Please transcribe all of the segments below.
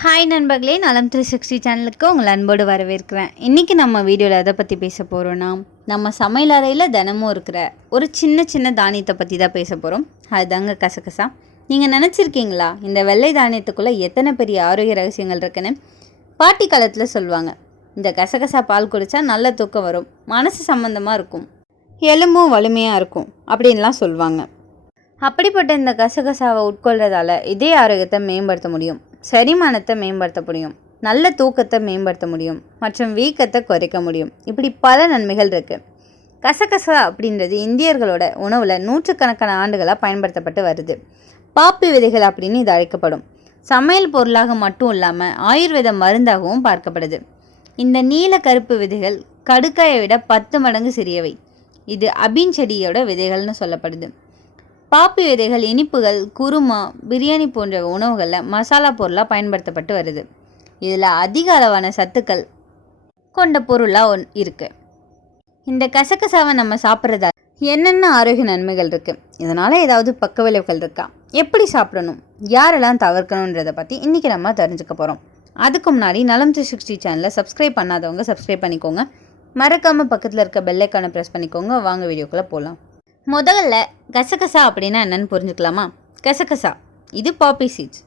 Hi நண்பர்களே, நலம் 360 சேனலுக்கு உங்களை அன்போடு வரவேற்கிறேன். இன்றைக்கி நம்ம வீடியோவில் எதை பற்றி பேச போகிறோன்னா, நம்ம சமையல் அறையில் தினமும் இருக்கிற ஒரு சின்ன சின்ன தானியத்தை பற்றி தான் பேச போகிறோம். அதுதாங்க கசகசா. நீங்கள் நினச்சிருக்கீங்களா இந்த வெள்ளை தானியத்துக்குள்ளே எத்தனை பெரிய ஆரோக்கிய ரகசியங்கள் இருக்குன்னு? பாட்டி காலத்தில் சொல்லுவாங்க, இந்த கசகசா பால் குடித்தா நல்ல தூக்கம் வரும், மனசு சம்மந்தமாக இருக்கும், எலும்பும் வலிமையாக இருக்கும் அப்படின்லாம் சொல்லுவாங்க. அப்படிப்பட்ட இந்த கசகசாவை உட்கொள்றதால இதய ஆரோக்கியத்தை மேம்படுத்த முடியும், செரிமானத்தை மேம்படுத்த முடியும், நல்ல தூக்கத்தை மேம்படுத்த முடியும் மற்றும் வீக்கத்தை குறைக்க முடியும். இப்படி பல நன்மைகள் இருக்குது. கசகசா அப்படின்றது இந்தியர்களோட உணவில் நூற்றுக்கணக்கான ஆண்டுகளாக பயன்படுத்தப்பட்டு வருது. பாப்பி விதைகள் அப்படின்னு இது அழைக்கப்படும். சமையல் பொருளாக மட்டும் இல்லாமல் ஆயுர்வேத மருந்தாகவும் பார்க்கப்படுது. இந்த நீல கருப்பு விதைகள் கடுக்காயை விட 10 மடங்கு சிறியவை. இது அபின் செடியோட விதைகள்னு சொல்லப்படுது. பாப்பி விதைகள் இனிப்புகள், குருமா, பிரியாணி போன்ற உணவுகளில் மசாலா பொருளாக பயன்படுத்தப்பட்டு வருது. இதில் அதிக அளவான சத்துக்கள் கொண்ட பொருளாக இருக்குது. இந்த கசகசாவை நம்ம சாப்பிட்றதா என்னென்ன ஆரோக்கிய நன்மைகள் இருக்குது, இதனால் ஏதாவது பக்க விளைவுகள் இருக்கா, எப்படி சாப்பிடணும், யாரெல்லாம் தவிர்க்கணுன்றதை பற்றி இன்றைக்கி நம்ம தெரிஞ்சுக்க போகிறோம். அதுக்கு முன்னாடி நலம் 360 சேனலை சப்ஸ்கிரைப் பண்ணாதவங்க சப்ஸ்கிரைப் பண்ணிக்கோங்க. மறக்காமல் பக்கத்தில் இருக்க பெல் ஐக்கானை ப்ரெஸ் பண்ணிக்கோங்க. வாங்க வீடியோக்குள்ளே போகலாம். முதல்ல கசகசா அப்படின்னா என்னன்னு புரிஞ்சுக்கலாமா? கசகசா இது பாப்பி சீட்ஸ்.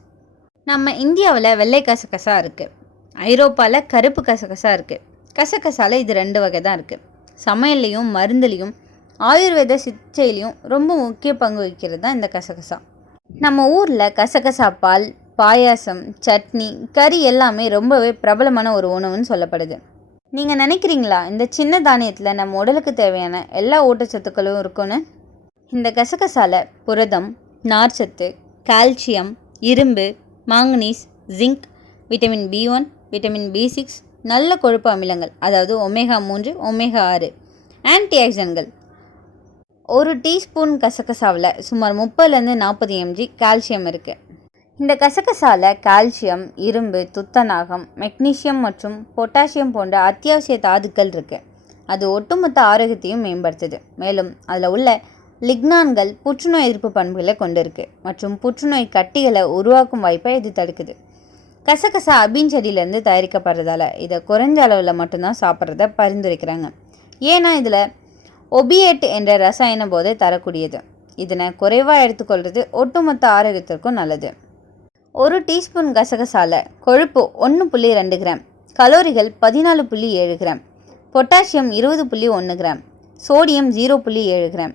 நம்ம இந்தியாவில் வெள்ளை கசகசா இருக்குது, ஐரோப்பாவில் கருப்பு கசகசா இருக்குது. கசகசாவில் இது 2 வகை தான் இருக்குது. சமையல்லையும் மருந்துலையும் ஆயுர்வேத சிகிச்சையிலையும் ரொம்ப முக்கிய பங்கு வகிக்கிறது தான் இந்த கசகசா. நம்ம ஊரில் கசகசா பால், பாயாசம், சட்னி, கறி எல்லாமே ரொம்பவே பிரபலமான ஒரு உணவுன்னு சொல்லப்படுது. நீங்கள் நினைக்கிறீங்களா இந்த சின்ன தானியத்தில் நம்ம உடலுக்கு தேவையான எல்லா ஊட்டச்சத்துக்களும் இருக்குன்னு? இந்த கசகசால புரதம், நார்ச்சத்து, கால்சியம், இரும்பு, manganese, zinc, vitamin B1, vitamin B6, நல்ல கொழுப்பு அமிலங்கள் அதாவது ஒமேகா 3, ஒமேகா 6, ஆன்டி ஆக்சிடென்ட்கள். ஒரு டீஸ்பூன் கசகசாவில் சுமார் 30லேருந்து 40 mg கால்சியம் இருக்குது. இந்த கசகசால கால்சியம், இரும்பு, துத்தநாகம், மெக்னீசியம் மற்றும் பொட்டாசியம் போன்ற அத்தியாவசிய தாதுக்கள் இருக்குது. அது ஒட்டுமொத்த ஆரோக்கியத்தையும் மேம்படுத்துது. மேலும் அதில் உள்ள லிக்னான்கள் புற்றுநோய் எதிர்ப்பு பண்புகளை கொண்டிருக்கு மற்றும் புற்றுநோய் கட்டிகளை உருவாக்கும் வாய்ப்பை இது தடுக்குது. கசகசா அபின் செடியிலேருந்து தயாரிக்கப்படுறதால இதை குறைஞ்ச அளவில் மட்டும்தான் சாப்பிட்றத பரிந்துரைக்கிறாங்க. ஏன்னா இதில் ஒபியேட் என்ற ரசாயன போதை தரக்கூடியது. இதனை குறைவாக எடுத்துக்கொள்வது ஒட்டுமொத்த ஆரோக்கியத்திற்கும் நல்லது. ஒரு டீஸ்பூன் கசகசால கொழுப்பு 1.2 கிராம், கலோரிகள் 14.7 gram, potassium 20.1 gram, sodium 0.7 gram,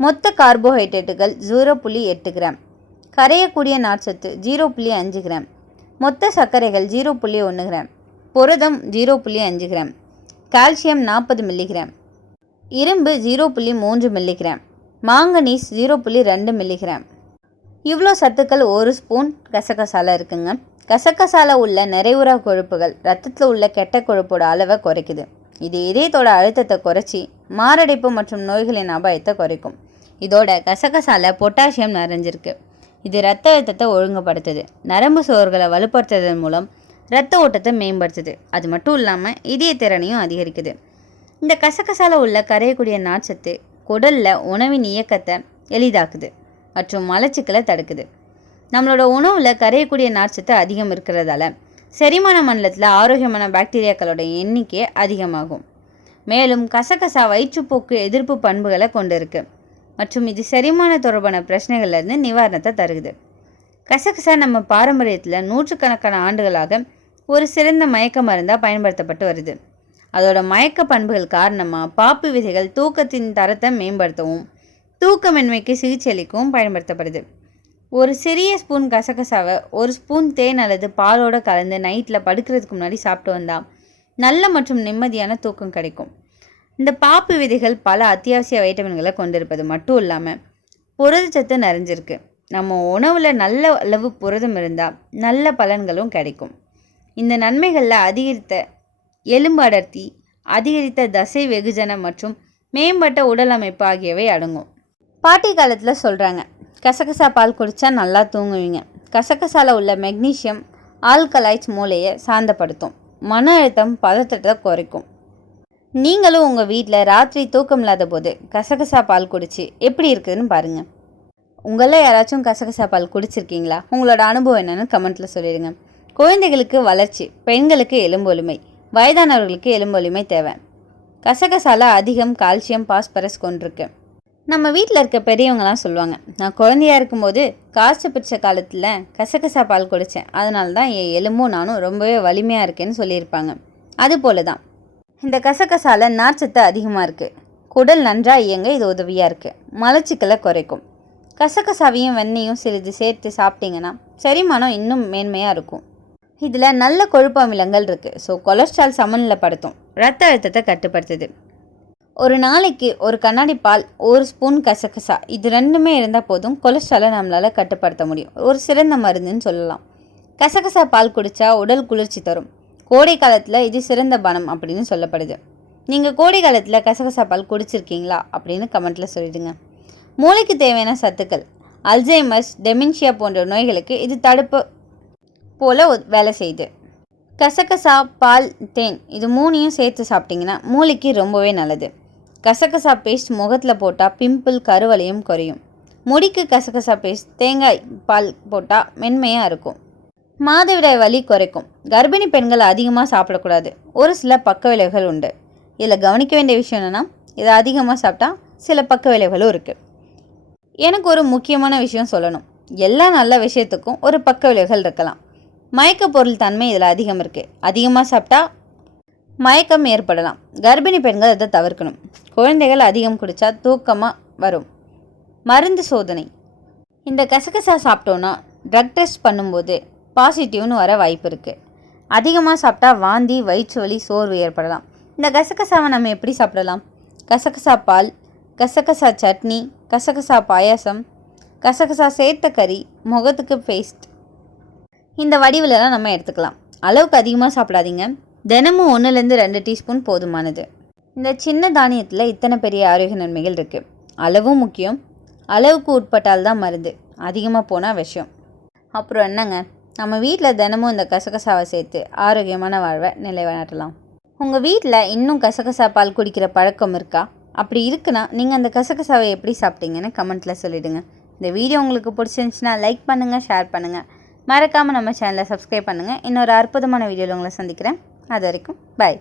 மொத்த கார்போஹைட்ரேட்டுகள் 0.8 கிராம், கரையக்கூடிய நார்ச்சத்து 0.5 கிராம், மொத்த சர்க்கரைகள் 0.1 கிராம், புரதம் 0.5 கிராம், கால்சியம் 40 மில்லிகிராம், இரும்பு 0.3 மில்லிகிராம், மாங்கனீஸ் 0.2 மில்லிகிராம். இவ்வளோ சத்துக்கள் ஒரு ஸ்பூன் கசகசால இருக்குங்க. கசகசால உள்ள நிறைவுறா கொழுப்புகள் ரத்தத்தில் உள்ள கெட்ட கொழுப்போட அளவை குறைக்குது. இது இதயத்தோட அழுத்தத்தை குறைச்சி மாரடைப்பு மற்றும் நோய்களின் அபாயத்தை குறைக்கும். இதோட கசகசால பொட்டாசியம் நிறைஞ்சிருக்கு. இது இரத்த அழுத்தத்தை ஒழுங்குபடுத்துது, நரம்பு சோர்களை வலுப்படுத்துவதன் மூலம் இரத்த ஓட்டத்தை மேம்படுத்துது. அது மட்டும் இல்லாமல் இதய திறனையும் அதிகரிக்குது. இந்த கசகசால உள்ள கரையக்கூடிய நார்ச்சத்து குடலில் உணவின் இயக்கத்தை எளிதாக்குது மற்றும் மலச்சிக்கலை தடுக்குது. நம்மளோட உணவில் கரையக்கூடிய நார்ச்சத்து அதிகம் இருக்கிறதால செரிமான மண்டலத்தில் ஆரோக்கியமான பாக்டீரியாக்களோட எண்ணிக்கை அதிகமாகும். மேலும் கசகசா வயிற்றுப்போக்கு எதிர்ப்பு பண்புகளை கொண்டு இருக்கு மற்றும் இது செரிமான தொடர்பான பிரச்சனைகள்லேருந்து நிவாரணத்தை தருகுது. கசகசா நம்ம பாரம்பரியத்தில் நூற்றுக்கணக்கான ஆண்டுகளாக ஒரு சிறந்த மயக்க மருந்தாக பயன்படுத்தப்பட்டு வருது. அதோட மயக்க பண்புகள் காரணமாக பாப்பி விதைகள் தூக்கத்தின் தரத்தை மேம்படுத்தவும் தூக்கமின்மைக்கு சிகிச்சை அளிக்கவும் பயன்படுத்தப்படுது. ஒரு சிறிய ஸ்பூன் கசகசாவை ஒரு ஸ்பூன் தேன் அல்லது பாலோட கலந்து நைட்டில் படுக்கிறதுக்கு முன்னாடி சாப்பிட்டு வந்தால் நல்ல மற்றும் நிம்மதியான தூக்கம் கிடைக்கும். இந்த பாப்பி விதைகள் பல அத்தியாவசிய வைட்டமின்களை கொண்டிருப்பது மட்டும் இல்லாமல் புரதச்சத்து நிறைஞ்சிருக்கு. நம்ம உணவில் நல்ல அளவு புரதம் இருந்தால் நல்ல பலன்களும் கிடைக்கும். இந்த நன்மைகளில் அதிகரித்த எலும்பு அடர்த்தி, அதிகரித்த தசை வெகுஜனம் மற்றும் மேம்பட்ட உடல் அமைப்பு ஆகியவை அடங்கும். பாட்டி காலத்தில் சொல்கிறாங்க, கசகசா பால் குடித்தா நல்லா தூங்குவீங்க. கசகசால உள்ள மெக்னீசியம் ஆல்கலைட்ஸ் மூளையை சாந்தப்படுத்தும், மன அழுத்தம் பதற்றத்தை குறைக்கும். நீங்களும் உங்கள் வீட்டில் ராத்திரி தூக்கம் இல்லாத போது கசகசா பால் குடிச்சு எப்படி இருக்குதுன்னு பாருங்கள். உங்களில் யாராச்சும் கசகசா பால் குடிச்சிருக்கீங்களா? உங்களோட அனுபவம் என்னென்னு கமெண்ட்டில் சொல்லிடுங்க. குழந்தைகளுக்கு வளர்ச்சி, பெண்களுக்கு எலும்பு வலிமை, வயதானவர்களுக்கு எலும்பு வலிமை தேவை. கசகசால அதிகம் கால்சியம், பாஸ்பரஸ் கொண்டிருக்கு. நம்ம வீட்டில் இருக்க பெரியவங்கலாம் சொல்லுவாங்க, நான் குழந்தையா இருக்கும்போது காய்ச்சல் பிடிச்ச காலத்தில் கசகசா பால் குடித்தேன், அதனால தான் என் எலும்பும் நானும் ரொம்பவே வலிமையாக இருக்கேன்னு சொல்லியிருப்பாங்க. அதுபோல தான் இந்த கசகசால நார்ச்சத்து அதிகமாக இருக்குது. குடல் நன்றாக இயங்க இது உதவியாக இருக்குது. மலச்சிக்கலை குறைக்கும். கசகசாவையும் வெண்ணையும் சிறிது சேர்த்து சாப்பிட்டிங்கன்னா செரிமானம் இன்னும் மேன்மையாக இருக்கும். இதில் நல்ல கொழுப்பு அமிலங்கள் இருக்குது. ஸோ கொலஸ்ட்ரால் சமநிலைப்படுத்தும், இரத்த அழுத்தத்தை கட்டுப்படுத்துது. ஒரு நாளைக்கு ஒரு கண்ணாடி பால், ஒரு ஸ்பூன் கசகசா, இது ரெண்டுமே இருந்தால் போதும் கொலஸ்ட்ராலை நம்மளால் கட்டுப்படுத்த முடியும். ஒரு சிறந்த மருந்துன்னு சொல்லலாம். கசகசா பால் குடித்தா உடல் குளிர்ச்சி தரும். கோடை காலத்தில் இது சிறந்த பானம் அப்படின்னு சொல்லப்படுது. நீங்கள் கோடை காலத்தில் கசகசா பால் குடிச்சிருக்கீங்களா அப்படின்னு கமெண்ட்டில் சொல்லிடுங்க. மூளைக்கு தேவையான சத்துக்கள், அல்சைமர்ஸ், டெமென்ஷியா போன்ற நோய்களுக்கு இது தடுப்பு போல் வேலை செய்யுது. கசகசா, பால், தேன் இது மூணையும் சேர்த்து சாப்பிட்டிங்கன்னா மூளைக்கு ரொம்பவே நல்லது. கசகசா பேஸ்ட் முகத்தில் போட்டால் பிம்பிள், கருவளையும் குறையும். முடிக்கு கசகசா பேஸ்ட், தேங்காய் பால் போட்டால் மென்மையாக இருக்கும். மாதவிடாய் வலி குறைக்கும். கர்ப்பிணி பெண்கள் அதிகமாக சாப்பிடக்கூடாது. ஒரு சில பக்க விளைவுகள் உண்டு. இதில் கவனிக்க வேண்டிய விஷயம் என்னென்னா, இதை அதிகமாக சாப்பிட்டா சில பக்க விளைவுகளும் இருக்குது. எனக்கு ஒரு முக்கியமான விஷயம் சொல்லணும். எல்லா நல்ல விஷயத்துக்கும் ஒரு பக்க விளைவுகள் இருக்கலாம். மயக்க பொருள் தன்மை இதில் அதிகம் இருக்குது. அதிகமாக சாப்பிட்டா மயக்கம் ஏற்படலாம். கர்ப்பிணி பெண்கள் அதை தவிர்க்கணும். குழந்தைகள் அதிகம் குடித்தா தூக்கமாக வரும். மருந்து சோதனை. இந்த கசகசா சாப்பிட்டோன்னா ட்ரக் டெஸ்ட் பண்ணும்போது பாசிட்டிவ்னு வர வாய்ப்பு இருக்குது. அதிகமாக சாப்பிட்டா வாந்தி, வயிற்று வலி, சோர்வு ஏற்படலாம். இந்த கசகசாவை நம்ம எப்படி சாப்பிடலாம்? கசகசா பால், கசகசா சட்னி, கசகசா பாயாசம், கசகசா சேர்த்த கறி, முகத்துக்கு பேஸ்ட், இந்த வடிவிலலாம் நம்ம எடுத்துக்கலாம். அளவுக்கு அதிகமாக சாப்பிடாதீங்க. தினமும் 1-2 டீஸ்பூன் போதுமானது. இந்த சின்ன தானியத்தில் இத்தனை பெரிய ஆரோக்கிய நன்மைகள் இருக்குது. அளவும் முக்கியம். அளவுக்கு உட்பட்டால் தான் மருந்து, அதிகமாக போனால் விஷயம். அப்புறம் என்னங்க, நம்ம வீட்டில் தினமும் இந்த கசகசாவை சேர்த்து ஆரோக்கியமான வாழ்வை நிலைநாட்டலாம். உங்கள் வீட்டில் இன்னும் கசகசா பால் குடிக்கிற பழக்கம் இருக்கா? அப்படி இருக்குன்னா நீங்கள் அந்த கசகசாவை எப்படி சாப்பிட்டீங்கன்னு கமெண்ட்டில் சொல்லிவிடுங்க. இந்த வீடியோ உங்களுக்கு பிடிச்சிருந்துச்சுன்னா லைக் பண்ணுங்கள், ஷேர் பண்ணுங்கள். மறக்காமல் நம்ம சேனலை சப்ஸ்கிரைப் பண்ணுங்கள். இன்னொரு அற்புதமான வீடியோவில் உங்களை சந்திக்கிறேன். அது வரைக்கும் பாய்.